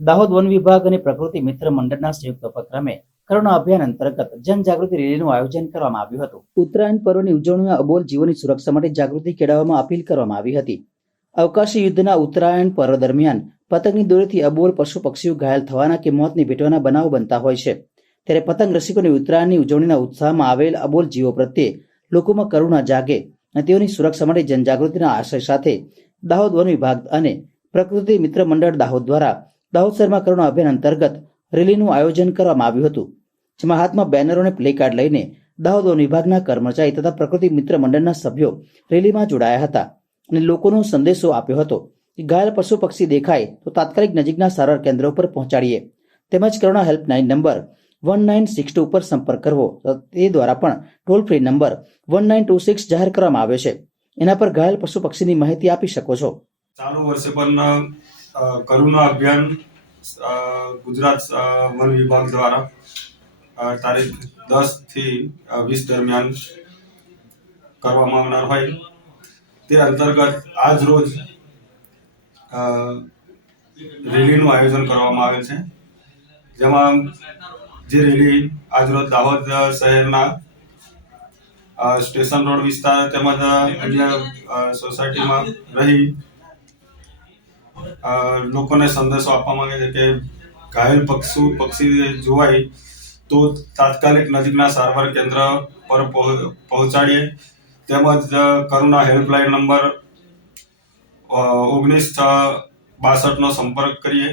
Dahod one વિભાગ અને પ્રકૃતિ મિત્ર મંડળના સંયુક્ત ઉપક્રમે કરુણા અભિયાન અંતર્ગત જનજાગૃતિ રેલીનું આયોજન કરવામાં આવ્યું હતું. ઉત્તરાયણ પર્વની ઉજવણીમાં અબોલ જીવોની સુરક્ષા માટે જાગૃતિ કેળવવામાં અપીલ કરવામાં આવી હતી. અવકાશી યુદ્ધના ઉત્તરાયણ પર્વ દરમિયાન પતંગની દોરીથી અબોલ પશુ પક્ષીઓ ઘાયલ થવાના કે મોતને ભેટવાના બનાવો બનતા હોય છે. ત્યારે પતંગ રસિકોની ઉત્તરાયણની ઉજવણીના ઉત્સાહમાં આવેલ અબોલ જીવો પ્રત્યે લોકોમાં કરુણા જાગે અને તેઓની સુરક્ષા માટે જનજાગૃતિના આશય સાથે દાહોદ વન વિભાગ અને પ્રકૃતિ મિત્ર મંડળ દાહોદ દ્વારા દાહોદ શહેરમાં કરુણા અભિયાન અંતર્ગત રેલીનું આયોજન કરવામાં આવ્યું હતું, જેમાં હાથમાં બેનરો અને પ્લે કાર્ડ લઈને દાહોદ વન વિભાગના કર્મચારી તથા પ્રકૃતિ મિત્ર મંડળના સભ્યો રેલીમાં જોડાયા હતા અને લોકોનો સંદેશો આપ્યો હતો કે ઘાયલ પશુ પક્ષી દેખાય તો તાત્કાલિક નજીકના સારવાર કેન્દ્રો પર પહોંચાડીએ, તેમજ કરુણા હેલ્પલાઇન નંબર 1962 ઉપર સંપર્ક કરવો. તે દ્વારા પણ ટોલ ફ્રી નંબર 1926 જાહેર કરવામાં આવ્યો છે. એના પર ઘાયલ પશુ પક્ષીની માહિતી આપી શકો છો. ચાલુ વર્ષે પણ કરુણા અભિયાન ગુજરાત વન વિભાગ દ્વારા તારીખ 10 થી 20 દરમિયાન કરવામાં આવનાર હોય તે અંતર્ગત આજ રોજ રેલીનું આયોજન કરવામાં આવેલ છે, જેમાં જે રેલી આજરોજ દાહોદ શહેરના સ્ટેશન રોડ વિસ્તાર તેમજ અન્ય સોસાયટીમાં રહી લોકોને સંદેશો આપવા માંગે છે કે ઘાયલ પક્ષી જોવાય તો તાત્કાલિક નજીકના સારવાર કેન્દ્ર પર પહોંચાડીએ, તેમજ કરુણા હેલ્પલાઇન નંબર 1962 નો સંપર્ક કરીએ.